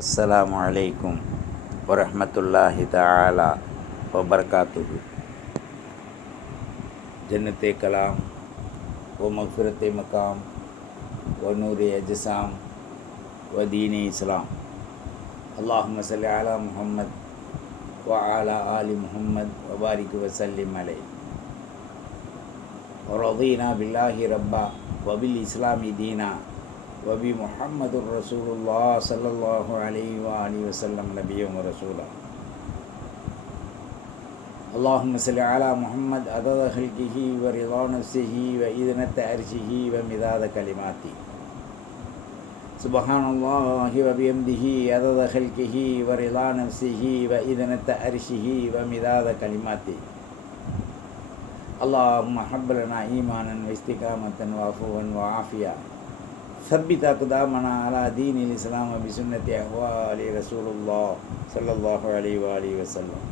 அஸ்ஸலாமு அலைக்கும் வரஹ்மத்துல்லாஹி தஆலா வபரகாத்துஹு. ஜன்னத்தே கலாம் வ மக்ஃபிரத்தே மகாம் வ நூரி அஜ்ஸாம் வ தீனி இஸ்லாம். அல்லாஹும்ம ஸல்லி அலா முஹம்மத் வ அலா ஆலி முஹம்மத் வ பாரிக் வ ஸல்லிம் அலைஹி. வ ரதீனா பில்லாஹி ரப்பா வ பில் இஸ்லாமி தீனா வபி முஹம்மதுர் ரசூலுல்லாஹ் ஸல்லல்லாஹு அலைஹி வ ஆலிஹி வஸல்லம் நபிய்யும் ரசூலா. அல்லாஹும்ம ஸல்லி அலா முஹம்மத் அதத ஹல்கிஹி வ ரிதா நஃப்ஸிஹி வ இத்னத அர்ஷிஹி வ மிதாத கலிமாத்தி. சுப்ஹானல்லாஹி வ பிஹம்திஹி அதத ஹல்கிஹி வ ரிதா நஃப்ஸிஹி வ இத்னத அர்ஷிஹி வ மிதாத கலிமாத்தி. அல்லாஹும்ம ஹப் லனா ஈமானன் வ இஸ்திகாமத்தன் வ அஃவன் வ ஆஃபியா. ثبت أقدامنا على دين الإسلام بسنة أحوال رسول الله صلى الله عليه وآله وسلم.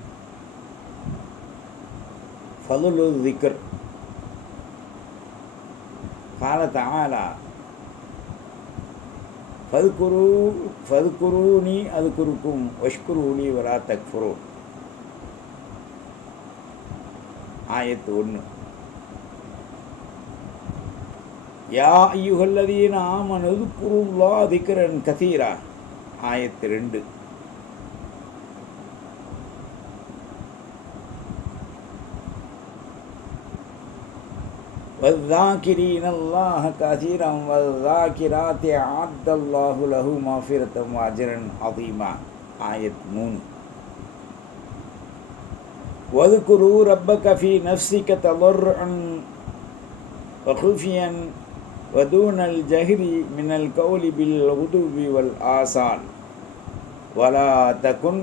فضل الذكر. قال تعالى فاذكروني أذكركم واشكروا لي ولا تكفرون. آية 1. யா அய்யுஹல்லதீன ஆமனு உத்குருல்லாஹ திக்ரன் கதீரா. ஆயத்து 2. வஸ்ஸாகிரீனல்லாஹ கதீரன் வஸ்ஸாகிராத்தி அஅத்தல்லாஹு லஹு மஃபிரத்தன் வ அஜ்ரன் அஸீமா. ஆயத் 3. வذ்குரு ரப்பக ஃபீ நஃப்ஸிக தضرعன் வഖுஃபியன் வதூனல் ஜஹ்ரி மினல் கௌலி பில் குதுவி வல் ஆசால் வலா தகுன்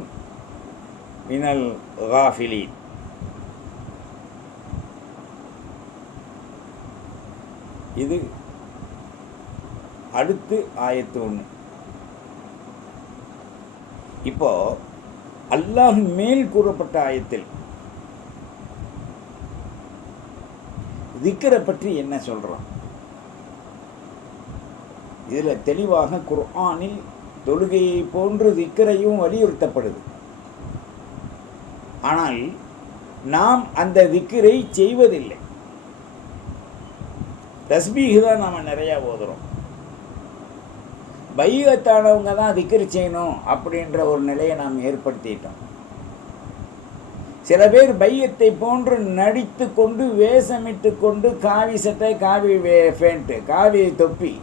மினல் காஃபிலீன். இது அடுத்து ஆயத்து 1. இப்போ அல்லாஹ் மேல் கூறப்பட்ட ஆயத்தில் திக்ரை பற்றி என்ன சொல்றான்? இதில் தெளிவாக குர்ஆனில் தொழுகையை போன்று திக்ரையும் வலியுறுத்தப்படுது. ஆனால் நாம் அந்த திக்ரை செய்வதில்லை. தஸ்பீஹ் தான் நாம் நிறையா ஓதுறோம். பையத்தானவங்க தான் திக்ர் செய்யணும் அப்படின்ற ஒரு நிலையை நாம் ஏற்படுத்திட்டோம். சில பேர் பையத்தை போன்று நடித்து கொண்டு வேஷமிட்டு கொண்டு காவி சட்டை, காவி ஃபேண்ட்டு, காவி தொப்பி,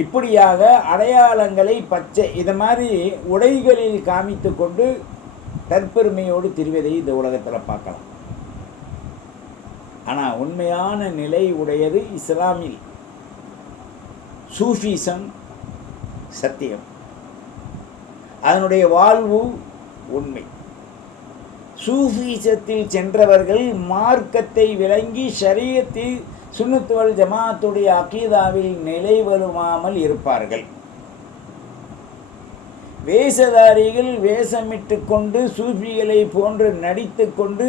இப்படியாக அடையாளங்களை பச்சை இது மாதிரி உடைகளில் காமித்து கொண்டு தற்பெருமையோடு திரிவதை இந்த உலகத்தில் பார்க்கலாம். ஆனால் உண்மையான நிலை உடையது இஸ்லாமில் சூஃபிசம் சத்தியம், அதனுடைய வாழ்வு உண்மை. சூஃபிசத்தில் சென்றவர்கள் மார்க்கத்தை விளங்கி ஷரியத்தில் சுன்னத் வல் ஜமாத்துடைய அகீதாவில் நிலைவருமாமல் இருப்பார்கள். வேஷதாரிகள் வேஷமிட்டு கொண்டு சூஃபிகளை போன்று நடித்து கொண்டு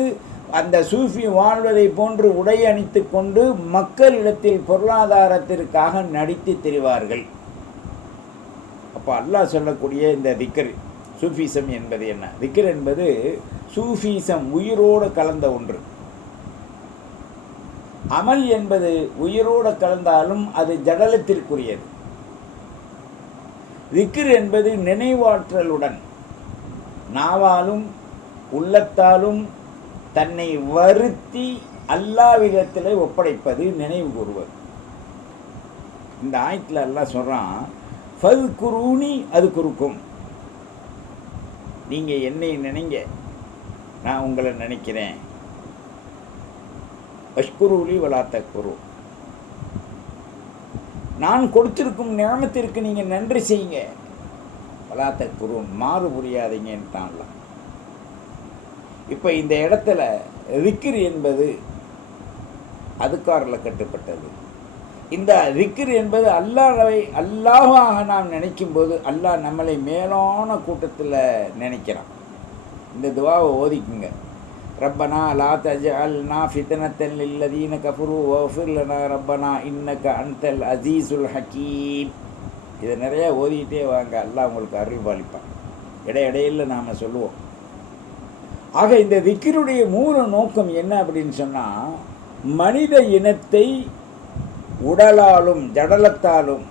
அந்த சூஃபி வாழ்வதை போன்று உடை அணித்து கொண்டு மக்களிடத்தில் பொருளாதாரத்திற்காக நடித்து திரிவார்கள். அப்போ அல்லாஹ் சொல்லக்கூடிய இந்த திக்ர் சூஃபிசம் என்பது என்ன? திக்ர் என்பது சூஃபிசம் உயிரோடு கலந்த ஒன்று. அமல் என்பது உயிரோடு கலந்தாலும் அது ஜடலத்திற்குரியது. திக்ர் என்பது நினைவாற்றலுடன் நாவாலும் உள்ளத்தாலும் தன்னை வருத்தி அல்லாஹ்விடத்தில் ஒப்படைப்பது, நினைவு கூறுவது. இந்த ஆயத்தில் அல்லாஹ் சொல்கிறான், ஃபத்குரூனி அதுகுருக்கும். நீங்கள் என்னை நினைங்க, நான் உங்களை நினைக்கிறேன். வஷ்குருலி வலா தக்ஃபுரு. நான் கொடுத்திருக்கும் நியமத்திற்கு நீங்கள் நன்றி செய்யுங்க. வலா தக்ஃபுரு, மாறு புரியாதீங்கன்ட்டான்ல. இப்போ இந்த இடத்துல திக்ர் என்பது அதுக்காரில் கட்டுப்பட்டது. இந்த திக்ர் என்பது அல்லாஹாக நாம் நினைக்கும் போது அல்லாஹ் நம்மளை மேலான கூட்டத்தில் நினைக்கிறான். இந்த துவாவை ஓதிக்குங்க. ரப்பனா லா தஜஅல்னா ஃபித்னத்தன் லில்லதீன கஃபரு வஃபிர் லனா ரப்பனா இன்னக அன்தல் அஸீஸுல் ஹக்கீம். இதை நிறையா ஓதிக்கிட்டே வாங்க, அல்லாஹ் உங்களுக்கு அருள் பாலிப்பான். இடையிடையில் நாம் சொல்லுவோம். ஆக இந்த திக்ருடைய மூல நோக்கம் என்ன அப்படின்னு சொன்னால், மனித இனத்தை உடலாலும் ஜடலத்தாலும்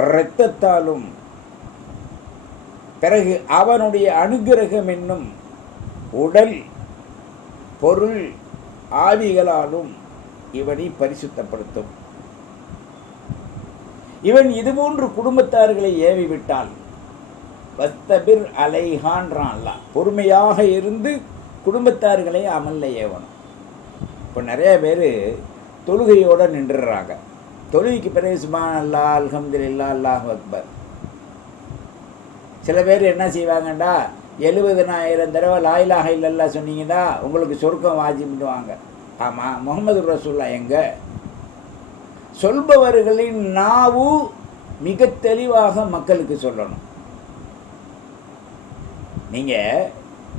இரத்தத்தாலும் பிறகு அவனுடைய அனுகிரகம் என்னும் உடல் பொருள் ஆவிகளாலும் இவனை பரிசுத்தப்படுத்தும். இவன் இதுபோன்று குடும்பத்தார்களை ஏவிவிட்டால் வஸ்தபிர் அலைஹான்றான் அல்ல, பொறுமையாக இருந்து குடும்பத்தார்களை அமல்ல ஏவணும். இப்போ நிறைய பேர் தொழுகையோடு நின்றுடுறாங்க. தொழுகைக்கு பிறகு சுப்ஹான் அல்லாஹ் அல்ஹம்துலில்லாஹ் அல்லாஹு அக்பர். சில பேர் என்ன செய்வாங்கண்டா, 70,000 தடவை லா இலாஹ இல்லல்லாஹ் சொன்னீங்கன்னா உங்களுக்கு சொர்க்கம் வாஜிபிடுவாங்க. ஆமாம், முஹம்மது ரசூலுல்லாஹ் எங்கே? சொல்பவர்களின் நாவு மிக தெளிவாக மக்களுக்கு சொல்லணும். நீங்கள்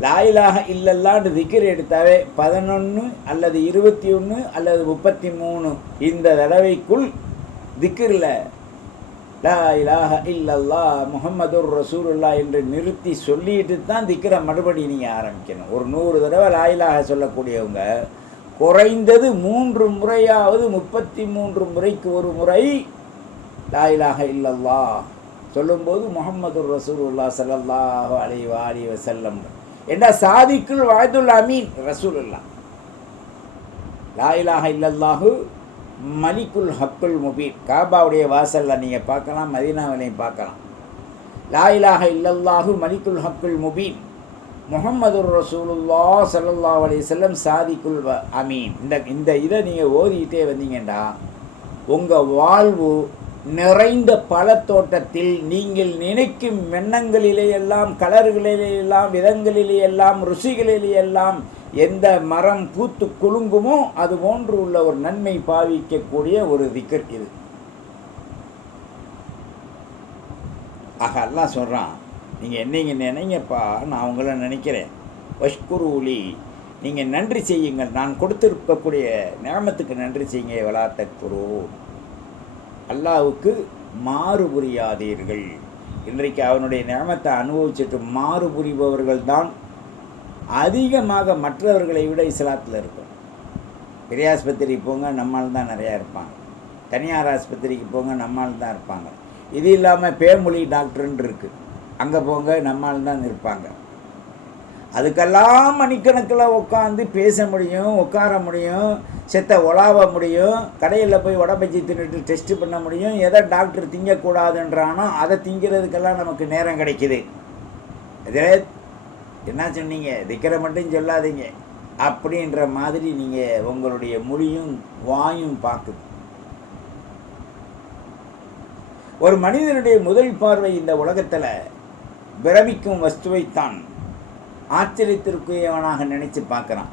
லா இலாஹ இல்லல்லாஹ்னு திக்ர் எடுத்தாவே 11 அல்லது 21 அல்லது 33 இந்த தடவைக்குள் திக்ரில் லா இலாஹ இல்லல்லாஹ் முஹம்மதுர் ரசூலுல்லாஹ் என்று நிறுத்தி சொல்லிட்டு தான் திக்ரை மறுபடியும் நீங்கள் ஆரம்பிக்கணும். ஒரு 100 தடவை லா இலாஹ சொல்லக்கூடியவங்க குறைந்தது 3 முறையாவது 33 முறைக்கு ஒரு முறை லா இலாஹ இல்லல்லாஹ் சொல்லும்போது முஹம்மதுர் ரசூலுல்லாஹ் ஸல்லல்லாஹு அலைஹி வஸல்லம் என்ற சாதிக்குள் வாய்துல் அமீன் ரசூலுல்லாஹ். லா இலாஹ இல்லல்லாஹு மலிக்குல் ஹக்குல் முபீன். காபாவுடைய வாசலில் நீங்கள் பார்க்கலாம், மதீனாவிலையும் பார்க்கலாம். லா இலாஹ இல்லல்லாஹு மலிக்குல் ஹக்குல் முபீன் முஹம்மதுர் ரசூலுல்லாஹ் ஸல்லல்லாஹு அலைஹி வஸல்லம் சாதிக்குல் அமீன். இந்த இதை நீங்கள் ஓதிக்கிட்டே வந்தீங்கன்னா உங்கள் வாழ்வு நிறைந்த பழத்தோட்டத்தில் நீங்கள் நினைக்கும் எண்ணங்களிலேயெல்லாம், கலர்களிலேயெல்லாம், விதங்களிலேயெல்லாம், ருசிகளிலேயெல்லாம் எந்த மரம் பூத்து குலுங்குமோ அது போன்று உள்ள ஒரு நன்மை பாவிக்கக்கூடிய ஒரு திக்ர் இது. ஆக அல்லாஹ் சொல்கிறான், நீங்கள் என்னைங்க நினைங்கப்பா, நான் உங்களை நினைக்கிறேன். வஷ்குரூலி, நீங்கள் நன்றி செய்யுங்கள், நான் கொடுத்திருக்கக்கூடிய நியமத்துக்கு நன்றி செய்யுங்க. வலா தக்ஃபுரு, அல்லாஹ்வுக்கு மாறு புரியாதீர்கள். இன்றைக்கு அவனுடைய நியமத்தை அனுபவிச்சுட்டு மாறு புரிபவர்கள் தான் அதிகமாக மற்றவர்களை விட இஸ்லாத்தில் இருக்கும். பெரிய ஆஸ்பத்திரிக்கு போங்க, நம்மால் தான் நிறையா இருப்பாங்க. தனியார் ஆஸ்பத்திரிக்கு போங்க, நம்மால் தான் இருப்பாங்க. இது இல்லாமல் பேமொழி டாக்டர்ன்னு இருக்குது, அங்கே போங்க, நம்மால் தான் இருப்பாங்க. அதுக்கெல்லாம் மணிக்கணக்கில் உட்காந்து பேச முடியும், உட்கார முடியும், செத்த உலாவ முடியும், கடையில் போய் உடம்பைச்சி தின்னுட்டு டெஸ்ட்டு பண்ண முடியும். எதை டாக்டர் திங்கக்கூடாதுன்றானோ அதை திங்கிறதுக்கெல்லாம் நமக்கு நேரம் கிடைக்கிது. இதில் என்ன சொன்னீங்க, திக்கிற மட்டும் சொல்லாதீங்க அப்படின்ற மாதிரி நீங்கள் உங்களுடைய மொழியும் வாயும் பார்க்குது. ஒரு மனிதனுடைய முதல் பார்வை இந்த உலகத்தில் பிரமிக்கும் வஸ்துவைத்தான் ஆச்சரியத்திற்குரியவனாக நினைச்சு பார்க்குறான்.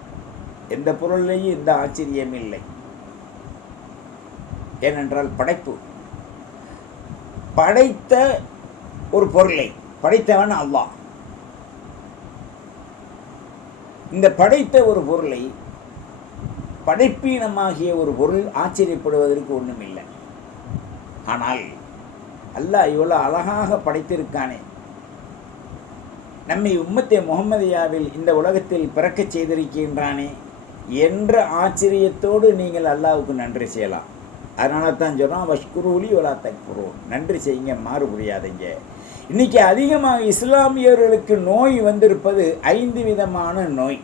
எந்த பொருளையும் எந்த ஆச்சரியம் இல்லை. ஏனென்றால் படைப்பு, படைத்த ஒரு பொருளை படைத்தவன் அல்லாஹ். இந்த படைத்த ஒரு பொருளை, படைப்பீனமாகிய ஒரு பொருள் ஆச்சரியப்படுவதற்கு ஒன்றும் இல்லை. ஆனால் அல்லாஹ் இவ்வளோ அழகாக படைத்திருக்கானே, நம்மை உம்மத்தே முஹம்மதியாவில் இந்த உலகத்தில் பிறக்கச் செய்திருக்கின்றானே என்ற ஆச்சரியத்தோடு நீங்கள் அல்லாஹ்வுக்கு நன்றி செய்யலாம். அதனால தான் சொல்கிறோம், வஷ்குரூலி வலா தக்ஃபுரு, நன்றி செய்யுங்க, மாறு புரியாதீங்க. இன்றைக்கி அதிகமாக இஸ்லாமியர்களுக்கு நோய் வந்திருப்பது 5 விதமான நோய்.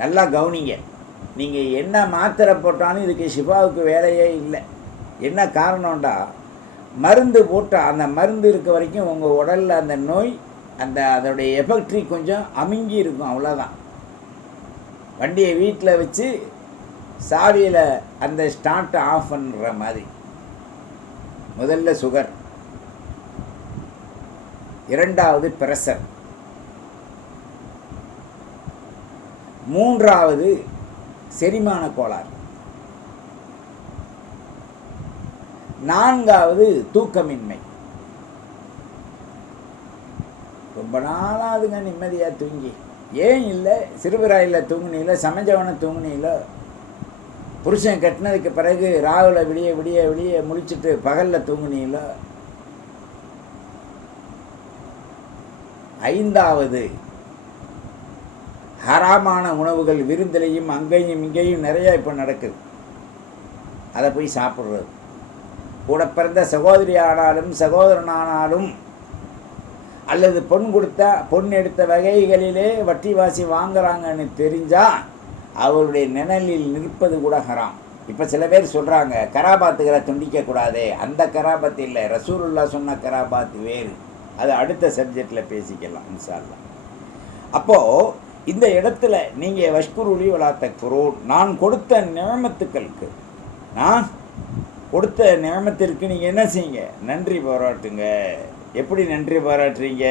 நல்லா கவனிங்க. நீங்கள் என்ன மாத்திரை போட்டாலும் இதுக்கு ஷிஃபாவுக்கு வேலையே இல்லை. என்ன காரணம்டா, மருந்து போட்டால் அந்த மருந்து இருக்க வரைக்கும் உங்கள் உடலில் அந்த நோய் அதோடைய எஃபெக்ட்ரி கொஞ்சம் அமுங்கி இருக்கும், அவ்வளோதான். வண்டியை வீட்டில் வச்சு சாவியில் அந்த ஸ்டார்ட் ஆஃப் பண்ணுற மாதிரி. முதல்ல சுகர், இரண்டாவது பிரஷர், மூன்றாவது செரிமான கோளாறு, நான்காவது தூக்கமின்மை. ரொம்ப நாளாதுங்க நிம்மதியாக தூங்கி. ஏன் இல்லை, சிறுபிராயில் தூங்குனீங்களோ, சமைஞ்சவனை தூங்குனீங்களோ, புருஷன் கட்டினதுக்கு பிறகு ராவில் விடிய விடிய விடிய முழிச்சிட்டு பகலில் தூங்குனீங்களோ, 5வது ஹராமான உணவுகள் விருந்திலையும் அங்கேயும் இங்கேயும் நிறைய இப்போ நடக்குது. அதை போய் சாப்பிட்றது. கூட பிறந்த சகோதரி ஆனாலும் சகோதரனானாலும் அல்லது பொன் எடுத்த வகைகளிலே வட்டிவாசி வாங்குறாங்கன்னு தெரிஞ்சால் அவருடைய நிழலில் நிற்பது கூட ஹராம். இப்போ சில பேர் சொல்கிறாங்க கராபாத்துகளை துண்டிக்கக்கூடாதே. அந்த கராபாத்து இல்லை, ரசூலுல்லா சொன்ன கராபாத்து வேறு. அது அடுத்த சப்ஜெக்டில் பேசிக்கலாம் இன்ஷா அல்லாஹ். அப்போது இந்த இடத்துல நீங்கள் வஷ்குருலி வலா தக்ஃபுரூன், நான் கொடுத்த நியமத்துக்களுக்கு, நான் கொடுத்த நியமத்திற்கு நீங்கள் என்ன செய்யுங்க, நன்றி பாராட்டுங்க. எப்படி நன்றி பாராட்டுறீங்க?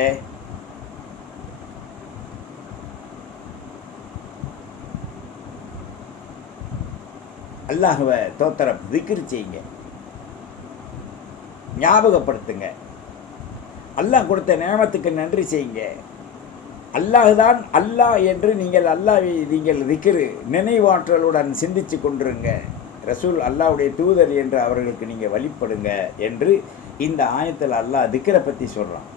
அல்லாஹ்வை தோத்திரம் திக்ர் செய்யுங்க, ஞாபகப்படுத்துங்க. அல்லாஹ் கொடுத்த நியமத்துக்கு நன்றி செய்யுங்க. அல்லாஹ் தான் அல்லாஹ் என்று நீங்கள் அல்லாஹ்வை நீங்கள் திக்ரு நினைவாற்றலுடன் சிந்திச்சு கொண்டிருங்க. ரசூல் அல்லாஹ்வுடைய தூதர் என்று அவர்களுக்கு நீங்கள் வழிபடுங்க என்று இந்த ஆயத்தில் அல்லாஹ் திக்ரை பற்றி சொல்கிறான்.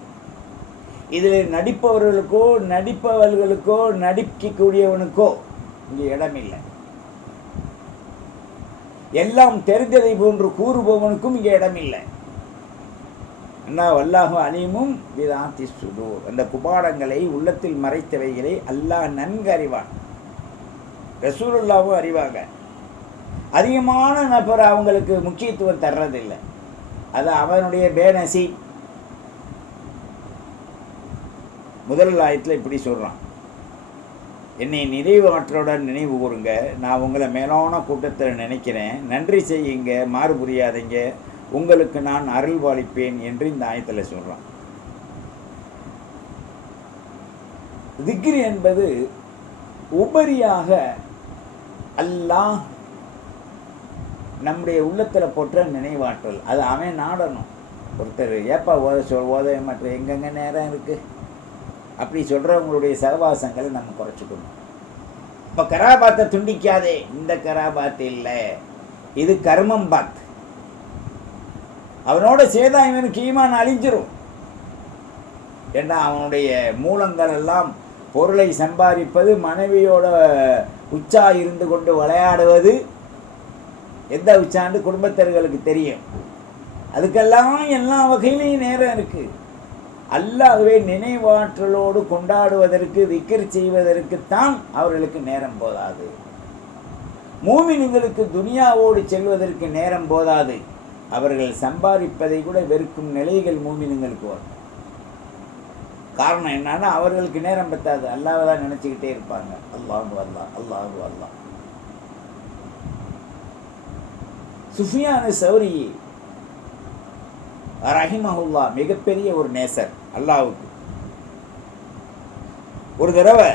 இதில் நடிப்பவர்களுக்கோ நடிப்பவர்களுக்கோ நடிக்கக்கூடியவனுக்கோ இங்கே இடமில்லை. எல்லாம் தெரிந்ததை போன்று கூறுபவனுக்கும் இங்கே இடமில்லை. அண்ணா வல்லாஹு அலீமும் விதாத்தி சுதூர், அந்த குபாடங்களை உள்ளத்தில் மறைத்தவைகளை அல்லாஹ் நன்கு அறிவான். ரசூலுல்லாவும் அறிவாங்க. அதிகமான நபர் அவங்களுக்கு முக்கியத்துவம் தர்றதில்லை. அது அவனுடைய பேனசி. முதல் ஆயத்தில் இப்படி சொல்கிறான், என்னை நிறைவு ஆற்றலுடன் நினைவு கூறுங்க, நான் உங்களை மேலான கூட்டத்தில் நினைக்கிறேன், நன்றி செய்யுங்க, மாறு புரியாதீங்க, உங்களுக்கு நான் அருள் பாலிப்பேன் என்று இந்த ஆயத்தில் சொல்கிறான். திக்ர் என்பது உபரியாக அல்லாஹ் நம்முடைய உள்ளத்தில் போட்ட நினைவாற்றல். அது அவன் நாடணும். ஒருத்தர் ஏப்பா ஓத மற்ற எங்கெங்கே நேரம் இருக்குது அப்படி சொல்கிறவங்களுடைய சகவாசங்களை நம்ம குறைச்சிக்கணும். இப்போ கராபாத்தை துண்டிக்காதே, இந்த கராபாத்து இல்லை, இது கர்மம் பாத். அவனோட சேதா இவனுக்கு ஈமான் அழிஞ்சிரும். ஏன்னா அவனுடைய மூலங்கள் எல்லாம் பொருளை சம்பாதிப்பது, மனைவியோட உச்சா இருந்து கொண்டு விளையாடுவது. எந்த உச்சாண்டு குடும்பத்தர்களுக்கு தெரியும். அதுக்கெல்லாம் எல்லா வகையிலையும் நேரம் இருக்குது. அல்லாஹ்வை நினைவாற்றலோடு கொண்டாடுவதற்கு திக்ர் செய்வதற்குத்தான் அவர்களுக்கு நேரம் போதாது. மூமின்களுக்கு துனியாவோடு செல்வதற்கு நேரம் போதாது. அவர்கள் சம்பாதிப்பதை கூட வெறுக்கும் நிலைகள் மூமின்களுக்கு வரும். காரணம் என்னன்னா அவர்களுக்கு நேரம் பத்தாது. அல்லாஹ்வை தான் நினச்சிக்கிட்டே இருப்பாங்க. அல்லாஹு அல்லாஹ், அல்லாஹு அல்லாஹ். சுஃபியான் சௌரி ரஹிமஹுல்லா மிகப்பெரிய ஒரு நேசர் அல்லாஹ்வுக்கு. ஒரு தடவை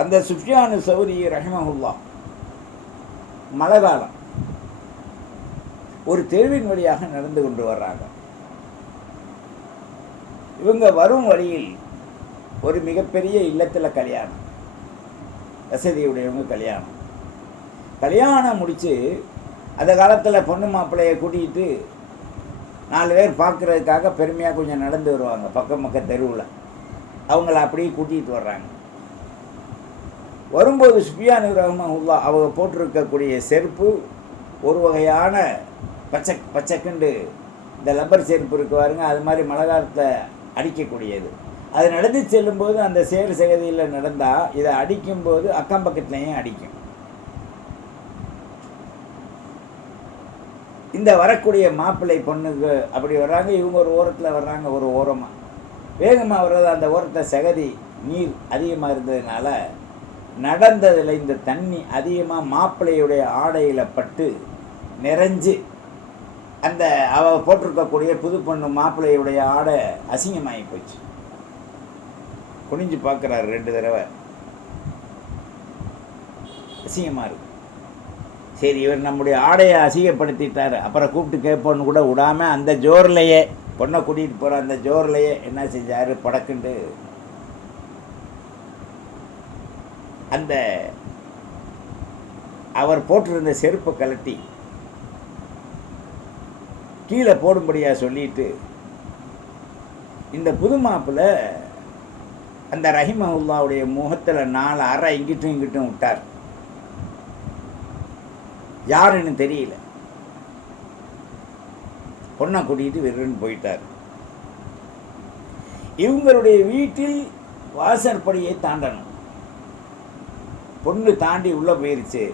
அந்த சுஃபியான் சௌரி ரஹிமஹுல்லா மழை காலம் ஒரு தெருவின் வழியாக நடந்து கொண்டு வர்றாங்க. இவங்க வரும் வழியில் ஒரு மிகப்பெரிய இல்லத்தில் கல்யாணம், வசதியுடையவங்க கல்யாணம் முடித்து அந்த காலத்தில் பொண்ணு மாப்பிள்ளையை கூட்டிகிட்டு 4 பேர் பார்க்குறதுக்காக பெருமையாக கொஞ்சம் நடந்து வருவாங்க. பக்கம் தெருவில் அவங்கள அப்படியே கூட்டிகிட்டு வர்றாங்க. வரும்போது சுஃபியான் ரஹ்மஹுல்லாஹ் அவங்க போட்டிருக்கக்கூடிய செருப்பு ஒரு வகையான பச்சைக்கண்டு இந்த லப்பர் செருப்பு இருக்கு பாருங்க, அது மாதிரி மழை காலத்தில் அடிக்கக்கூடியது. அது நடந்து செல்லும்போது அந்த சேர் சகதியில் நடந்தால் இதை அடிக்கும்போது அக்கம் பக்கத்துலேயும் அடிக்கும். இந்த வரக்கூடிய மாப்பிள்ளை பொண்ணுக்கு அப்படி வர்றாங்க. இவங்க ஒரு ஓரத்தில் வர்றாங்க, ஒரு ஓரமாக வேகமாக வர்றது. அந்த ஓரத்தில் சகதி நீர் அதிகமாக இருந்ததுனால நடந்ததில் இந்த தண்ணி அதிகமாக மாப்பிள்ளையுடைய ஆடையில் பட்டு நிறைஞ்சு அந்த அவ போட்டிருக்கக்கூடிய புது பொண்ணு மாப்பிள்ளையுடைய ஆடை அசிங்கமாகி போச்சு. குனிஞ்சு பார்க்குறாரு 2 தடவை, அசிங்கமாக இருக்கு. சரி, இவர் நம்முடைய ஆடையை அசிங்கப்படுத்திட்டார், அப்புறம் கூப்பிட்டு கேட்போன்னு கூட விடாமல் அந்த ஜோர்லையே பொண்ணை கூட்டிகிட்டு போகிற அந்த ஜோர்லையே என்ன செஞ்சார், படக்குண்டு அந்த அவர் போட்டிருந்த செருப்பை கழட்டி கீழே போடும்படியாக சொல்லிட்டு இந்த புது மாப்பிள்ளை அந்த ரஹிமஹுல்லாவுடைய முகத்தில் 4 அறை இங்கிட்டும் இங்கிட்டும் விட்டார். யாருன்னு தெரியல. பொண்ணை கூட்டிகிட்டு விருன்னு போயிட்டார். இவங்களுடைய வீட்டில் வாசற்படியை தாண்டணும். பொண்ணு தாண்டி உள்ளே போயிருச்சு.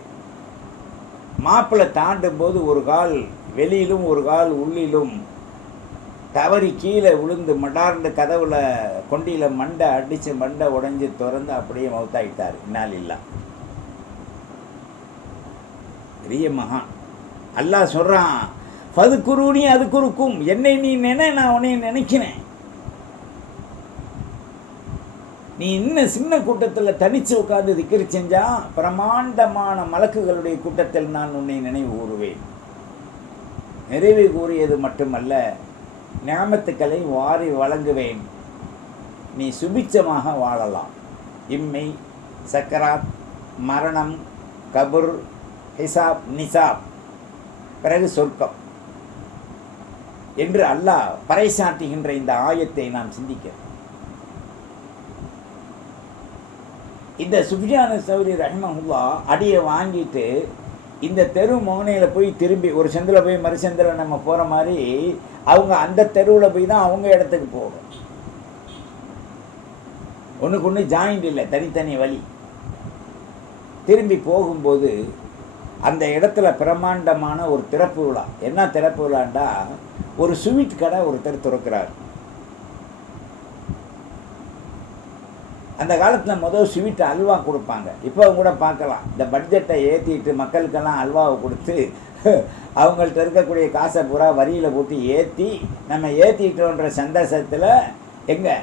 மாப்பிள்ளை தாண்டும் போது ஒரு கால் வெளியிலும் ஒரு கால் உள்ளிலும் தவறி கீழே விழுந்து மடார்ந்து கதவுல கொண்டியில் மண்டை அடித்து மண்டை உடைஞ்சு திறந்து அப்படியே மௌத்தாயிட்டார். இன்னால் இல்லா பெரிய மகான். அல்லாஹ் சொல்கிறான், ஃபது குருனி அது குறுக்கும், என்னை நீ நினை, நான் உன்னை நினைக்கிறேன். நீ இன்னும் சின்ன கூட்டத்தில் தனித்து உட்கார்ந்து திக்ரு செஞ்சா பிரமாண்டமான மலக்குகளுடைய கூட்டத்தில் நான் உன்னை நினைவு கூறுவேன். நிறைவு கூறியது மட்டுமல்ல, நியாமத்துக்களை வாரி வழங்குவேன். நீ சுபிச்சமாக வாழலாம். இம்மை, சக்கராத், மரணம், கபுர், ஹிசாப், நிசாப், பிறகு சொர்க்கம் என்று அல்லாஹ் பறைசாட்டுகின்ற இந்த ஆயத்தை நாம் சிந்திக்க, இந்த சுஃபியான் சௌரி ரஹிமஹுல்லா அடியை வாங்கிட்டு இந்த தெரு மோனையில் போய் திரும்பி ஒரு செந்தில் போய் மறு செந்தில் நம்ம போகிற மாதிரி அவங்க அந்த தெருவில் போய் தான் அவங்க இடத்துக்கு போகும். ஒன்றுக்கு ஒன்று ஜாயிண்ட் இல்லை, தனித்தனி வழி. திரும்பி போகும்போது அந்த இடத்துல பிரமாண்டமான ஒரு திறப்பு விழா. என்ன திறப்பு விழாண்டா, ஒரு ஸ்வீட் கடை ஒருத்தர் திறக்கிறார். அந்த காலத்தில் முதல் ஸ்வீட் அல்வா கொடுப்பாங்க. இப்போ கூட பார்க்கலாம், இந்த பட்ஜெட்டை ஏற்றிட்டு மக்களுக்கெல்லாம் அல்வாவை கொடுத்து அவங்கள்ட்ட இருக்கக்கூடிய காசை பூரா வரியில் போட்டு ஏற்றி நம்ம ஏற்றிட்டோன்ற சந்தோஷத்தில் எங்கே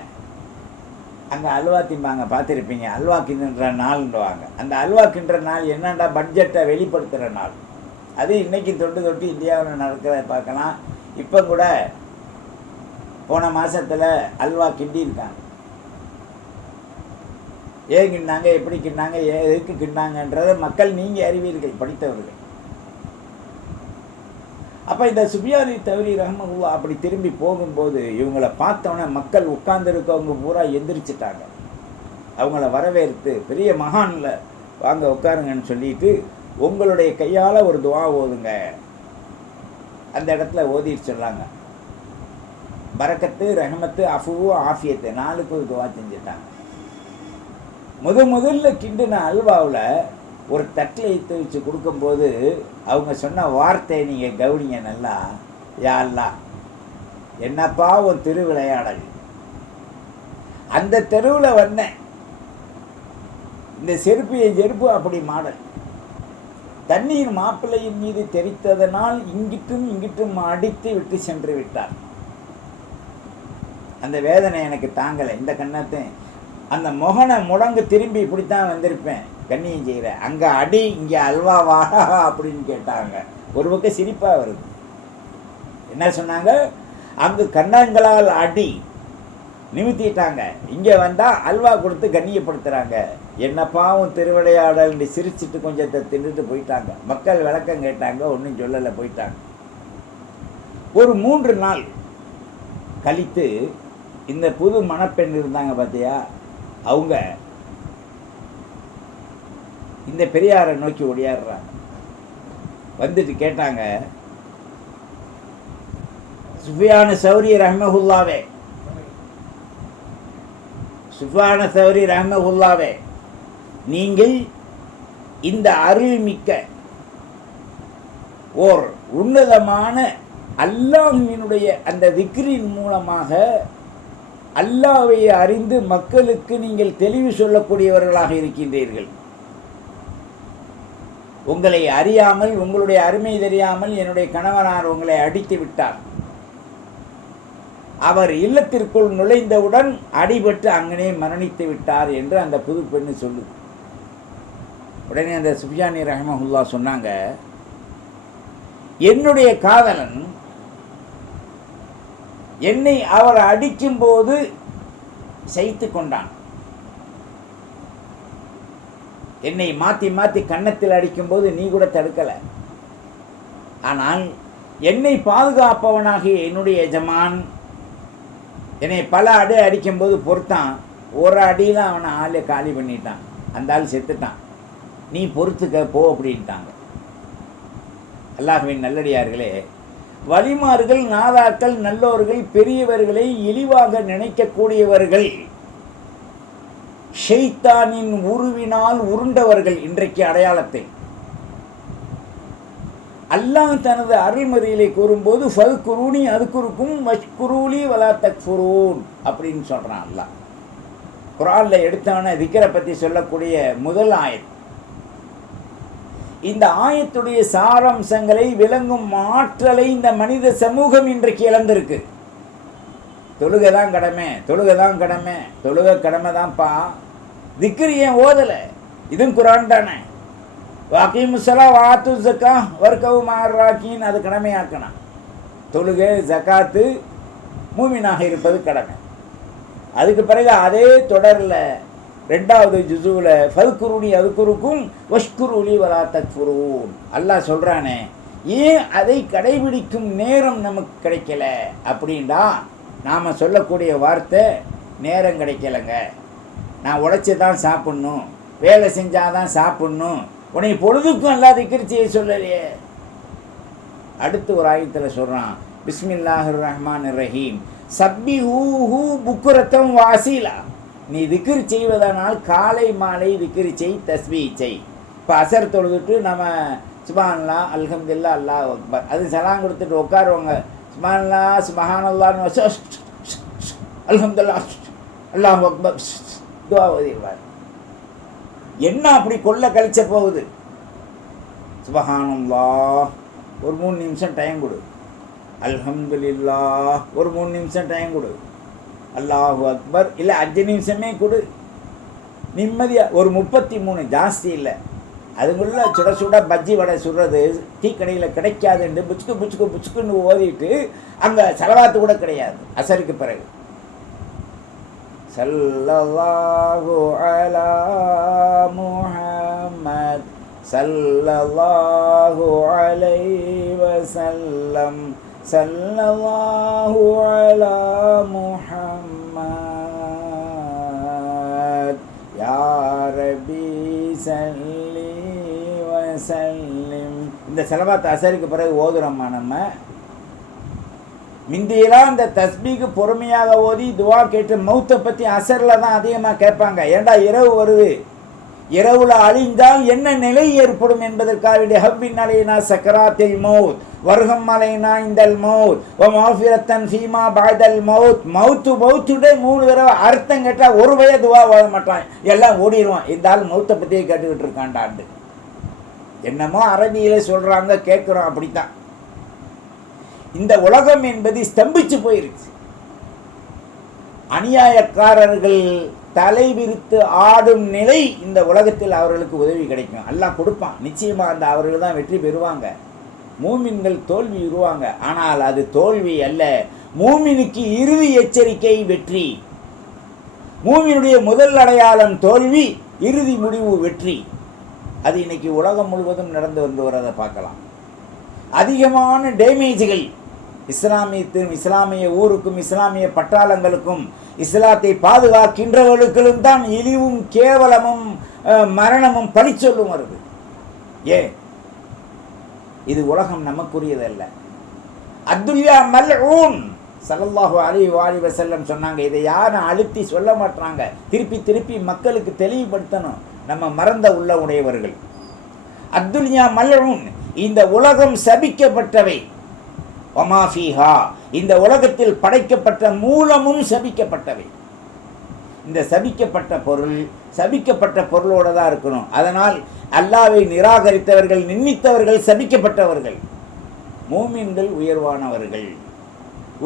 அங்கே அல்வா திம்பாங்க. பார்த்துருப்பீங்க, அல்வா கிண்டுற நாள்ன்றுவாங்க. அந்த அல்வா கிண்டுற நாள் என்னண்டா, பட்ஜெட்டை வெளிப்படுத்துகிற நாள். அது இன்றைக்கி தொட்டு தொட்டு இந்தியாவில் நடக்கிறத பார்க்கலாம். இப்போ கூட போன மாதத்தில் அல்வா கிண்டியிருக்காங்க. ஏன் கிண்டாங்க, எப்படி கிண்டாங்க, எதுக்கு கிண்டாங்கன்றதை மக்கள் நீங்கள் அறிவீர்கள், படித்தவர்கள். அப்போ இந்த சுஃபியான் சௌரி ரஹ்மத்துல்லாஹ் அப்படி திரும்பி போகும்போது இவங்களை பார்த்தோன்னே மக்கள் உட்கார்ந்துருக்கவங்க பூரா எந்திரிச்சிட்டாங்க. அவங்கள வரவேற்று, பெரிய மகானில் வாங்க உட்காருங்கன்னு சொல்லிட்டு, உங்களுடைய கையால் ஒரு துவா ஓதுங்க. அந்த இடத்துல ஓதிட்டு சொல்கிறாங்க. பரக்கத்து, ரஹமத்து, அஃபுவு, ஆஃபியத்து 4க்கு ஒரு துவா செஞ்சுட்டாங்க. முதல்ல கிண்டின அல்வாவில் ஒரு தட்டில் எடுத்து வச்சு கொடுக்கும்போது அவங்க சொன்ன வார்த்தையை நீங்கள் கவனிங்க நல்லா. யா அல்லாஹ், என்னப்பா ஒரு திருவிளையாடல். அந்த தெருவில் வந்தேன், இந்த செருப்பு அப்படி மாடல். தண்ணீர் மாப்பிள்ளையின் மீது தெரித்ததனால் இங்கிட்டும் இங்கிட்டும் அடித்து விட்டு சென்று விட்டார். அந்த வேதனை எனக்கு தாங்கலை. இந்த கண்ணத்தை அந்த மொகனை முடங்கு திரும்பி இப்படித்தான் வந்திருப்பேன், கண்ணியம் செய்கிறேன். அங்கே அடி, இங்கே அல்வாவா அப்படின்னு கேட்டாங்க. ஒரு பக்கம் சிரிப்பாக வருது. என்ன சொன்னாங்க, அங்கு கண்ணங்களால் அடி நிமித்திட்டாங்க, இங்கே வந்தால் அல்வா கொடுத்து கண்ணியப்படுத்துகிறாங்க. என்னப்பாவும் திருவிளையாடல் சிரிச்சிட்டு கொஞ்சத்தை தின்னுட்டு போயிட்டாங்க. மக்கள் விளக்கம் கேட்டாங்க, ஒன்றும் சொல்லலை, போயிட்டாங்க. ஒரு 3 நாள் கழித்து இந்த புது மணப்பெண் இருந்தாங்க பார்த்தியா, அவங்க இந்த பெரியாரை நோக்கி ஓடியாடுறாங்க. வந்துட்டு கேட்டாங்க, சுஃபியான் சௌரி ரஹ்மத்துல்லாஹே, சுஃபியான் சௌரி ரஹ்மத்துல்லாஹே, நீங்கள் இந்த அருள்மிக்க ஓர் உன்னதமான அல்லாஹ்வினுடைய அந்த திக்ரின் மூலமாக அல்லாஹ்வை அறிந்து மக்களுக்கு நீங்கள் தெளிவு சொல்லக்கூடியவர்களாக இருக்கின்றீர்கள். உங்களை அறியாமல், உங்களுடைய அருமை தெரியாமல் என்னுடைய கணவனார் உங்களை அடித்து விட்டார். அவர் இல்லத்திற்குள் நுழைந்தவுடன் அடிபட்டு அங்கனே மரணித்து விட்டார் என்று அந்த புது பெண்ணு சொல்லுது. உடனே அந்த சுஃபியான் ரஹ்மத்துல்லாஹ் சொன்னாங்க, என்னுடைய காதலன் என்னை அவர் அடிக்கும்போது சகித்து கொண்டான். என்னை மாற்றி மாற்றி கன்னத்தில் அடிக்கும்போது நீ கூட தடுக்கலை. ஆனால் என்னை பாதுகாப்பவனாகிய என்னுடைய எஜமான் என்னை பல அடி அடிக்கும்போது பொறுத்தான். ஒரு அடியில் அவனை ஆளை காலி பண்ணிட்டான். அந்த ஆள் செத்துட்டான். நீ பொறுத்துக்க போ அப்படின்ட்டாங்க. அல்லாஹ்வின் நல்லடியார்களே, வலிமார்கள், நாதாக்கள், நல்லோர்கள், பெரியவர்களை இழிவாக நினைக்கக்கூடியவர்கள், ஷைத்தானின் உருவினால் உருண்டவர்கள். இன்றைக்கு அடையாளத்தை அல்லாஹ் தனது அருள்மறையிலே கூறும்போது ஃபல்குரூனி அதுக்குருக்கும் வஷ்குரூலி வலா தக்ஃபுரூன் அப்படின்னு சொல்கிறான் அல்லாஹ். குர்ஆனில் எடுத்தவன திக்ரை பற்றி சொல்லக்கூடிய முதல் ஆயத். இந்த ஆயத்துடைய சாராம்சங்களை விளங்கும் ஆற்றலை இந்த மனித சமூகம் இன்றைக்கு இழந்திருக்கு. தொழுகை தான் கடமை, தொழுகை தான் கடமை, தொழுகை கடமை தான்ப்பா. திக்ரு ஏன் ஓதலை? இதுவும் குர்ஆன் தானே. வாக்கிமுஸ்ஸலா வாத்து ஜக்கா வர்கவு மார்ராக்கின், அது கடமையாக்கணும். தொழுகை, ஜக்காத்து, மூமினாக இருப்பது கடமை. அதுக்கு பிறகு அதே தொடரில் 2வது ஜுஸுவில் ஃபல்குருனி அதுக்குருக்கும் வஷ்குருலி வலா தக்ஃபுரூன் அல்லாஹ் சொல்கிறானே. ஏன் அதை கடைபிடிக்கும் நேரம் நமக்கு கிடைக்கல அப்படின்னா, நாம் சொல்லக்கூடிய வார்த்தை நேரம் கிடைக்கலைங்க, நான் உழைச்சி தான் சாப்பிட்ணும், வேலை செஞ்சால் தான் சாப்பிட்ணும், உன்னை பொழுதுக்கும் அல்லா திக்ர் செய்ய சொல்லலையே. அடுத்து ஒரு ஆயத்தில் சொல்கிறான், பிஸ்மில்லாஹிர் ரஹ்மானிர் ரஹீம் சப்பிஹூஹு புக்குரத்தம் வாசீலா. நீ திக்ர் செய்வதனால் காலை மாலை திக்ர் செய், தஸ்பீஹ் செய். இப்போ அசர் தொழுதுட்டு நம்ம சுப்ஹானல்லாஹ் அல்ஹம்துலில்லாஹ் அல்லாஹ் அக்பர், அது சலாம் கொடுத்துட்டு உட்காருவாங்க. சுப்ஹானல்லாஹ் சுப்ஹானல்லாஹ்னு அல்ஹம்துலில்லாஹ் அல்லாஹ் அக்பர் துஆ ஓதிடுவார். என்ன அப்படி கொள்ள கழிச்ச போகுது? சுப்ஹானல்லாஹ் ஒரு 3 நிமிஷம் டைம் கொடு, அல்ஹம்துலில்லாஹ் ஒரு 3 நிமிஷம் டைம் கொடு, அல்லாஹு அக்பர் இல்லை 5 நிமிஷமே கொடு, நிம்மதியாக ஒரு 33, ஜாஸ்தி இல்லை. அதுக்குள்ள சுட சுட பஜ்ஜி வடை சுடுறது டீ கடையில் கிடைக்காதுன்னு புச்சுக்கு புச்சுக்கு புச்சுக்குன்னு ஓதிட்டு அங்கே செலவாத்து கூட கிடையாது. அசருக்கு பிறகு ஸல்லல்லாஹு அலா முஹம்மத் ஸல்லல்லாஹு அலைஹி வஸல்லம் ஸல்லல்லாஹு அலா முஹம்மத் யா ரப்பி ஸல்லி வஸல்லிம். இந்த செலவாத் அசருக்கு பிறகு ஓதுறோம்மா. நம்ம மிந்தியெல்லாம் இந்த தஸ்பீக்கு பொறுமையாக ஓதி துவா கேட்டு மௌத்தை பற்றி அசரில் தான் அதிகமாக கேட்பாங்க. ஏண்டா இரவு வருது, இரவுல அழிந்தால் என்ன நிலை ஏற்படும் என்பதற்காக ஹவ்வின் அலைனா சக்கராத்தில் மௌத் வர்ஹம் அலைனா இந்தல் மௌத் வ மஃபிரத்தன் ஃபீமா பஅதல் மௌத். மௌத்துடே 3 தடவை அர்த்தம் கேட்டால் ஒரு வய துவா ஓத மாட்டான், எல்லாம் ஓடிடுவான். இந்த ஆள் மௌத்தை பற்றியே கேட்டுக்கிட்டு இருக்காண்டாண்டு. என்னமோ அரபியில் சொல்கிறாங்க, கேட்குறோம். அப்படித்தான் இந்த உலகம் என்பது ஸ்தம்பிச்சு போயிருச்சு. அநியாயக்காரர்கள் தலை விரித்து ஆடும் நிலை இந்த உலகத்தில் அவர்களுக்கு உதவி கிடைக்கும். அல்லாஹ் கொடுப்பான் நிச்சயமாக. அந்த அவர்கள் தான் வெற்றி பெறுவாங்க. மூமின்கள் தோல்வி உருவாங்க. ஆனால் அது தோல்வி அல்ல. மூமினுக்கு இறுதி எச்சரிக்கை வெற்றி. மூமினுடைய முதல் அடையாளம் தோல்வி, இறுதி முடிவு வெற்றி. அது இன்னைக்கு உலகம் முழுவதும் நடந்து வந்து வரதை பார்க்கலாம். அதிகமான டேமேஜ்கள் இஸ்லாமிய ஊருக்கும் இஸ்லாமிய பட்டாளங்களுக்கும் இஸ்லாத்தை பாதுகாக்கின்றவர்களுக்கும் தான் இழிவும் கேவலமும் மரணமும் பழிச்சொல்லும் வருது. ஏன்? இது உலகம் நமக்குரியதல்ல. அத்துல்யா மல்ஊன் ஸல்லல்லாஹு அலைஹி வஸல்லம் சொன்னாங்க. இதை யாரும் அழுத்தி சொல்ல மாட்டாங்க, திருப்பி திருப்பி மக்களுக்கு தெளிவுபடுத்தணும். நம்ம மறந்த உள்ள உடையவர்கள். அத்துல்யா மல்ஊன், இந்த உலகம் சபிக்கப்பட்டவை. வமா ஃபீஹா, இந்த உலகத்தில் படைக்கப்பட்ட மூலமும் சபிக்கப்பட்டவை. இந்த சபிக்கப்பட்ட பொருளோட தான் இருக்கணும். அதனால் அல்லாஹ்வை நிராகரித்தவர்கள், நிந்தித்தவர்கள் சபிக்கப்பட்டவர்கள். மூமின்கள் உயர்வானவர்கள்.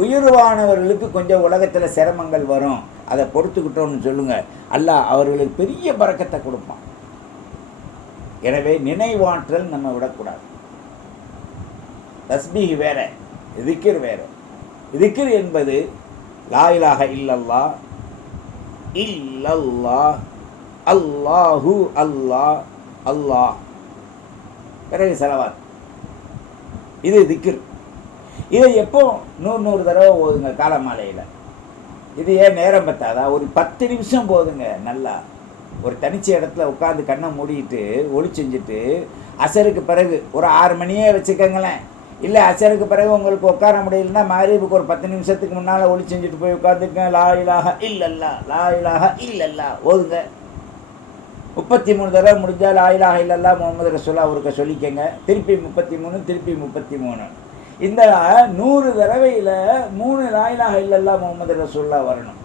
உயர்வானவர்களுக்கு கொஞ்சம் உலகத்தில் சிரமங்கள் வரும், அதை பொறுத்துக்கிட்டோம்னு சொல்லுங்க, அல்லாஹ் அவர்களுக்கு பெரிய பரக்கத்தை கொடுப்பான். எனவே நினைவாற்றல் நம்ம விடக்கூடாது. தஸ்பீஹ் வேற, திக்ர் வேற. திக்ர் என்பது லா இலாஹ இல்லல்லாஹ் இல்லல்லாஹ் அல்லாஹு அல்லாஹ் அல்லாஹ், பிறகு ஸலவாத். இது திக்ர். இதை எப்போ 100 தடவை ஓதுங்க கால மாலையில். இது ஏன் நேரம் பத்தாதா? ஒரு 10 நிமிஷம் போதுங்க. நல்லா ஒரு தனிச்ச இடத்துல உட்காந்து கண்ணை மூடிட்டு ஒளி செஞ்சுட்டு அசருக்கு பிறகு ஒரு 6 மணியே வச்சுக்கோங்களேன். இல்லை அசருக்கு பிறகு உங்களுக்கு உட்கார முடியலன்னா மகரிபுக்கு ஒரு 10 நிமிஷத்துக்கு முன்னால் ஒளி செஞ்சுட்டு போய் உட்காந்துருக்கேன். லா இலாஹ இல்லல்லா லா இலாஹ இல்லல்லா ஓதுங்க. 33 தடவை முடிஞ்சால் லா இலாஹ இல்லல்லா முஹம்மது ரசூலுல்லாஹ் அவருக்கு சொல்லிக்கங்க. திருப்பி 33, திருப்பி 33. இந்த 100 தடவையில் 3 லா இலாஹ இல்லல்லா முஹம்மது ரசூலுல்லாஹ் வரணும்.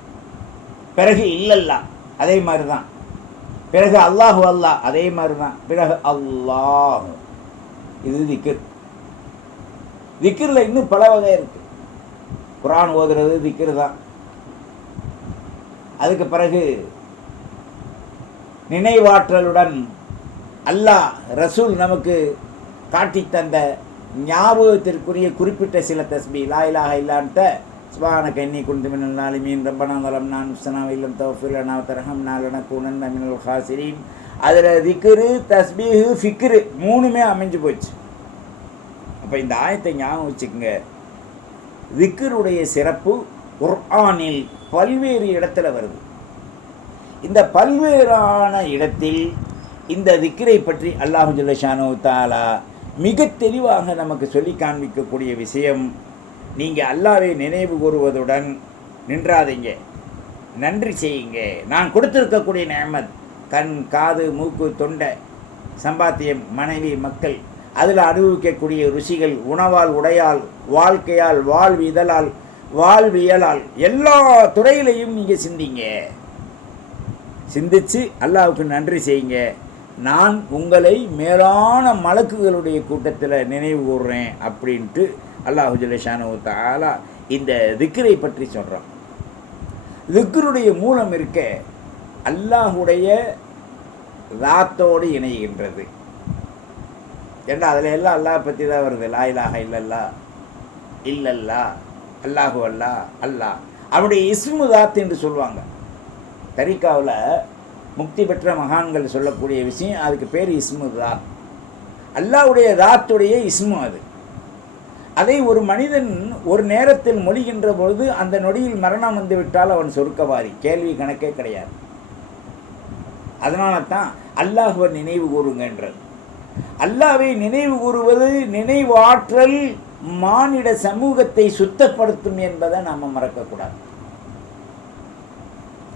பிறகு இல்லல்லா அதே மாதிரி தான். பிறகு அல்லாஹு அல்லாஹ் அதே மாதிரி தான். பிறகு அல்லாஹ். இது திக்ர். திக்ரில் இன்னும் பல வகை இருக்கு. குர்ஆன் ஓதுறது திக்ர் தான். அதுக்கு பிறகு நினைவாற்றலுடன் அல்லாஹ் ரசூல் நமக்கு காட்டி தந்த ஞாபகத்திற்குரிய குறிப்பிட்ட சில தஸ்பீ லா இலாஹ இல்லான்ட்ட சுப்ஹானக இன்னி குன்து மினல் ஸாலிமீன் ரப்பனா ஸலம்னா அன்ஃபுஸனா வ இல்லம் தக்ஃபிர் லனா வ தர்ஹம்னா லனகூனன்ன மினல் ஹாசிரீன். அதில் திக்ரு தஸ்பீஹு ஃபிக்ரு 3மே அமைஞ்சு போச்சு. அப்போ இந்த ஆயத்தை ஞாபகம் வச்சுக்கோங்க. திக்ருடைய சிறப்பு குர்ஆனில் பல்வேறு இடத்துல வருது. இந்த பல்வேறான இடத்தில் இந்த திக்ரை பற்றி அல்லாஹ் ஜல்ல ஷானஹு தஆலா மிக தெளிவாக நமக்கு சொல்லி காண்பிக்கக்கூடிய விஷயம், நீங்கள் அல்லாஹ்வை நினைவு கூறுவதுடன் நின்றாதீங்க, நன்றி செய்யுங்க. நான் கொடுத்துருக்கக்கூடிய நிஅமத் கண், காது, மூக்கு, தொண்டை, சம்பாத்தியம், மனைவி, மக்கள், அதில் அனுபவிக்கக்கூடிய ருசிகள், உணவால், உடையால், வாழ்க்கையால், வாழ்விதழால், வாழ்வியலால், எல்லா துறையிலையும் நீங்கள் சிந்திச்சு அல்லாஹ்வுக்கு நன்றி செய்யுங்க. நான் உங்களை மேலான மலக்குகளுடைய கூட்டத்தில் நினைவு கூறுறேன் அப்படின்ட்டு அல்லாஹ் ஜல்ல ஷானஹு தஆலா இந்த திக்ரை பற்றி சொல்கிறான். திக்ருடைய மூலம் இருக்க அல்லாஹுடைய ராத்தோடு இணைகின்றது. ஏன்னா அதில் எல்லாம் அல்லாஹ் பற்றி தான் வருது. லா இலாஹ இல்லல்லா இல்லல்லா அல்லாஹு அல்லா அல்லாஹ். அவனுடைய இஸ்மு தாத் என்று சொல்லுவாங்க. தரிகாவில் முக்தி பெற்ற மகான்கள் சொல்லக்கூடிய விஷயம், அதுக்கு பேர் இஸ்மு தாத். அல்லாஹ்வுடைய தாத்துடைய இஸ்மு அது. அதை ஒரு மனிதன் ஒரு நேரத்தில் மொழிகின்ற பொழுது அந்த நொடியில் மரணம் வந்து விட்டால் அவன் சொர்க்கவாதி, கேள்வி கணக்கே கிடையாது. அதனால தான் அல்லாஹ்வை நினைவு கூறுங்கன்றது. அல்லாஹ்வை நினைவு கூறுவது நினைவாற்றல் மானிட சமூகத்தை சுத்தப்படுத்தும் என்பதை நாம் மறக்கக்கூடாது.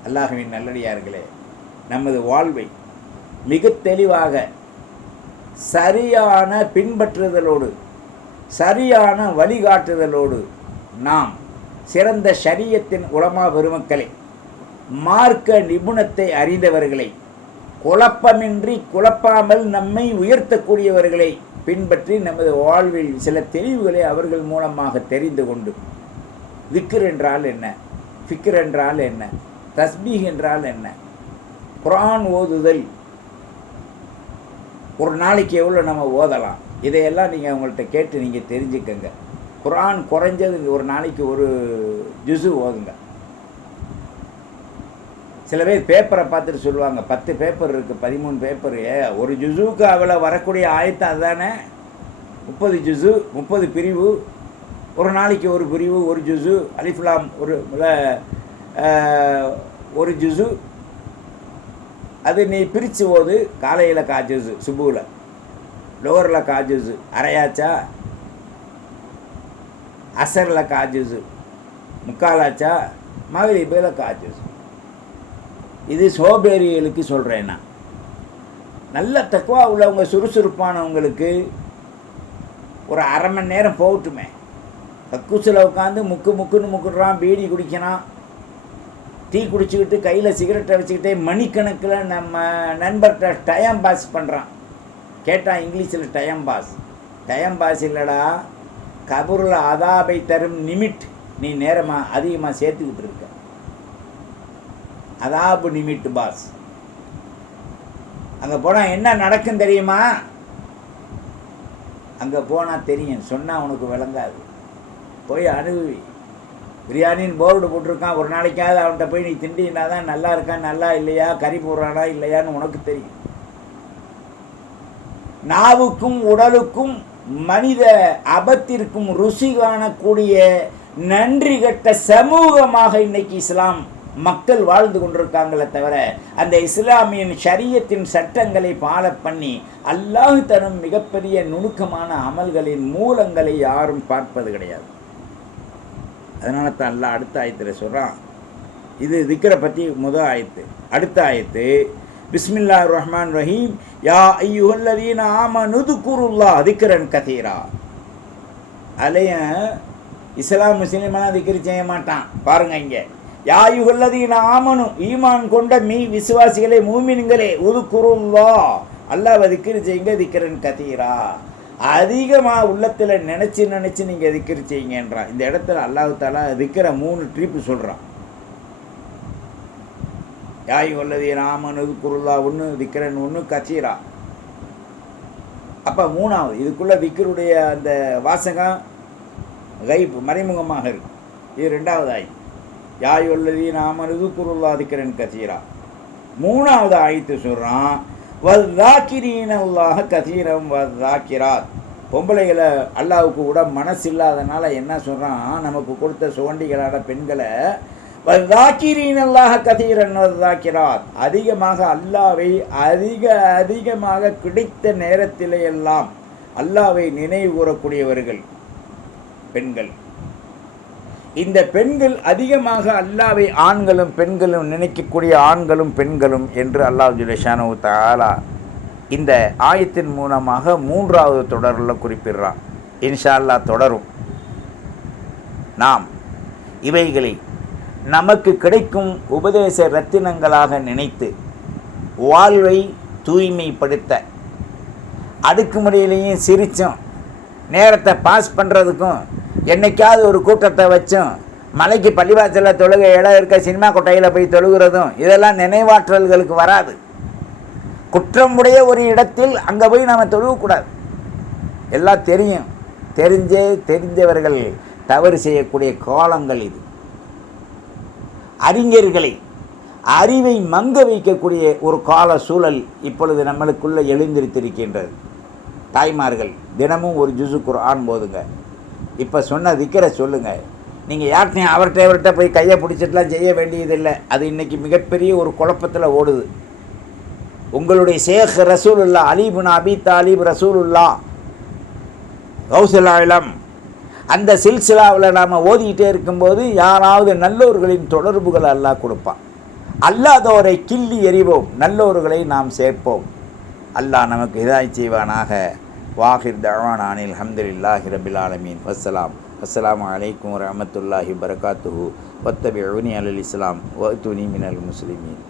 அல்லாஹ்வின் நல்லடியார்களே, நமது வாழ்வை மிக தெளிவாக சரியான பின்பற்றுதலோடு சரியான வழிகாட்டுதலோடு நாம் சிறந்த ஷரியத்தின் உலமா பெருமக்களை, மார்க்க நிபுணத்தை அறிந்தவர்களை, குழப்பமின்றி குழப்பாமல் நம்மை உயர்த்தக்கூடியவர்களை பின்பற்றி நமது வாழ்வில் சில தெளிவுகளை அவர்கள் மூலமாக தெரிந்து கொண்டு திக்ர் என்றால் என்ன, ஃபிக்ர் என்றால் என்ன, தஸ்பீஹ் என்றால் என்ன, குர்ஆன் ஓதுதல் ஒரு நாளைக்கு எவ்வளோ நம்ம ஓதலாம், இதையெல்லாம் நீங்கள் அவங்கள்ட்ட கேட்டு நீங்கள் தெரிஞ்சுக்கங்க. குர்ஆன் குறைஞ்சது ஒரு நாளைக்கு ஒரு ஜுஸு ஓதுங்க. சில பேர் பேப்பரை பார்த்துட்டு சொல்லுவாங்க 10 பேப்பர் இருக்குது, 13 பேப்பரு, ஒரு ஜுஸுக்கு அவ்வளோ வரக்கூடிய ஆயத்து அதுதானே. 30 ஜுஸு, 30 பிரிவு, ஒரு நாளைக்கு ஒரு பிரிவு, ஒரு ஜுஸு, அலிஃப்லாம் ஒரு ஜுஸு, அது நீ பிரித்து ஓது. காலையில் காஜுஸு, சுபுவில், லோரில் காஜுஸு, அரையாச்சா, அசரில் காஜுஸு, முக்காலாச்சா, மகரிபில் காஜுஸு. இது சோபேரிகளுக்கு சொல்கிறேன் நான். நல்ல தக்குவா உள்ளவங்க, சுறுசுறுப்பானவங்களுக்கு ஒரு அரை மணி நேரம் போகட்டுமே. கக்கூசில் உட்காந்து முக்குன்னு முக்குறான், பீடி குடிக்கிறான், டீ குடிச்சிக்கிட்டு கையில் சிகரெட்டை வச்சுக்கிட்டே மணிக்கணக்கில் நம்ம நண்பர்கிட்ட டைம் பாஸ் பண்ணுறான். கேட்டால் இங்கிலீஷில் டைம் பாஸ் இல்லைடா, கபூரில் அதாபை தரும் நிமிட் நீ நேரமாக அதிகமாக சேர்த்துக்கிட்டு இருக்க. அதாபு நிமிட் பாஸ். அங்கே போனால் என்ன நடக்கும் தெரியுமா? அங்கே போனால் தெரியும், சொன்னால் உனக்கு விளங்காது. போய் அனுபவி. பிரியாணின்னு போர்டு போட்டிருக்கான், ஒரு நாளைக்காவது அவன்கிட்ட போய் நீ திண்டினா தான் நல்லா இருக்கான், நல்லா இல்லையா, கறி போடுறானா இல்லையான்னு உனக்கு தெரியும். நாவுக்கும் உடலுக்கும் மனித அபத்திற்கும் ருசி காணக்கூடிய நன்றி கட்ட சமூகமாக இன்னைக்கு இஸ்லாம் மக்கள் வாழ்ந்து கொண்டிருக்காங்களே தவிர அந்த இஸ்லாமியின் ஷரியத்தின் சட்டங்களை ஃபாலோ பண்ணி அல்லாஹ் தரும் மிகப்பெரிய நுணுக்கமான அமல்களின் மூலங்களை யாரும் பார்ப்பது கிடையாது. அதனால தான் அல்லாஹ் அடுத்த ஆயத்தில் சொல்கிறான். இது திக்ரை பற்றி முதல் ஆயத்து. அடுத்த ஆயத்து பிஸ்மில்லாஹிர் ரஹ்மான் ரஹீம் யா அய்யுஹல்லதீன ஆமனு துக்குருல்லாஹ் திக்ரன் கதீரா. அலைய இஸ்லாம் முஸ்லீமெல்லாம் திக்ரு செய்ய மாட்டான். பாருங்க இங்கே யா அய்யுஹல்லதீன ஆமனு ஈமான் கொண்ட விசுவாசிகளே மூமின்களே உதுக்குருல்லாஹ் அல்லாஹ்வை திக்ரு செய்யுங்க திக்ரன் கதீரா. அதிகமாக உள்ளத்தில் நினச்சி நீங்கள் திக்ரு செய்யுங்கன்றான். இந்த இடத்துல அல்லாஹ் தஆலா திக்ரை 3 ட்ரிப்பு சொல்கிறான். யாய் உள்ளது ராமனு குருல்லா ஒன்று திக்ரன் ஒன்று கச்சீரா. அப்போ 3வது இதுக்குள்ளே திக்ருடைய அந்த வாசகம் கைப் மறைமுகமாக இருக்கு. இது 2வது ஆயத்து. யாய் உள்ளது ராமனு குருல்லா திக்ரன் கச்சீரா. 3வது ஆயத்து சொல்கிறான் வதாக்கிரீன் அல்லாஹ் கதீரம் வதாக்கிராத். பொம்பளைகளை அல்லாவுக்கு கூட மனசு இல்லாதனால என்ன சொல்கிறான், நமக்கு கொடுத்த சுவண்டிகளான பெண்களை வதாக்கிரீன் அல்லாஹ் கதீரன் வதாக்கிராத், அதிகமாக அல்லாவை அதிகமாக கிடைத்த நேரத்திலே எல்லாம் அல்லாவை நினைவு கூறக்கூடியவர்கள் பெண்கள். இந்த பெண்கள் அதிகமாக அல்லாவை ஆண்களும் பெண்களும் நினைக்கக்கூடிய ஆண்களும் பெண்களும் என்று அல்லாஹ் ஜுல்ஷானஹு தஆலா இந்த ஆயத்தின் மூலமாக 3வது தொடரில் குறிப்பிடுறான். இன்ஷா அல்லாஹ் தொடரும். நாம் இவைகளை நமக்கு கிடைக்கும் உபதேச ரத்தினங்களாக நினைத்து வாழ்வை தூய்மைப்படுத்த அடுக்குமுறையிலையும் சிரித்தும் நேரத்தை பாஸ் பண்ணுறதுக்கும் என்னைக்காவது ஒரு கூட்டத்தை வச்சும் மலைக்கு பள்ளிவாசலில் தொழுக இடம் இருக்க சினிமா கொட்டையில் போய் தொழுகிறதும் இதெல்லாம் நினைவாற்றல்களுக்கு வராது. குற்றமுடைய ஒரு இடத்தில் அங்கே போய் நாம் தொழுகக்கூடாது. எல்லாம் தெரிஞ்சவர்கள் தவறு செய்யக்கூடிய காலங்கள் இது. அறிஞர்களை அறிவை மங்க வைக்கக்கூடிய ஒரு கால சூழல் இப்பொழுது நம்மளுக்குள்ளே எழுந்திருத்திருக்கின்றது. தாய்மார்கள் தினமும் ஒரு ஜுஸு குர்ஆன் போதுங்க. இப்போ சொன்ன திக்ரை சொல்லுங்கள். நீங்கள் யார்கிட்டையும் அவர்கிட்ட போய் கையை பிடிச்சிட்டுலாம் செய்ய வேண்டியதில்லை. அது இன்றைக்கி மிகப்பெரிய ஒரு குழப்பத்தில் ஓடுது. உங்களுடைய ஷேக் ரசூலுல்லா அலி இப்னு அபி தாலிப் ரசூலுல்லா கௌசுல் ஆலம் அந்த சில்சிலாவில் நாம் ஓதிக்கிட்டே இருக்கும்போது யாராவது நல்லோர்களின் தொடர்புகள் அல்லாஹ் கொடுப்பான். அல்லாதோரை கிள்ளி எறிவோம், நல்லோர்களை நாம் சேர்ப்போம். அல்லாஹ் நமக்கு ஹிதாயத் செய்வானாக. வாஹிர் தஅவானா அனில் ஹம்துலில்லாஹி ரப்பில் ஆலமீன். அஸ்ஸலாமு அலைக்கும் வரஹ்மத்துல்லாஹி வபரகாத்துஹு. வத்தபிஊனி அலல் இஸ்லாம் வஅத்தூனி மினல் முஸ்லிமீன்.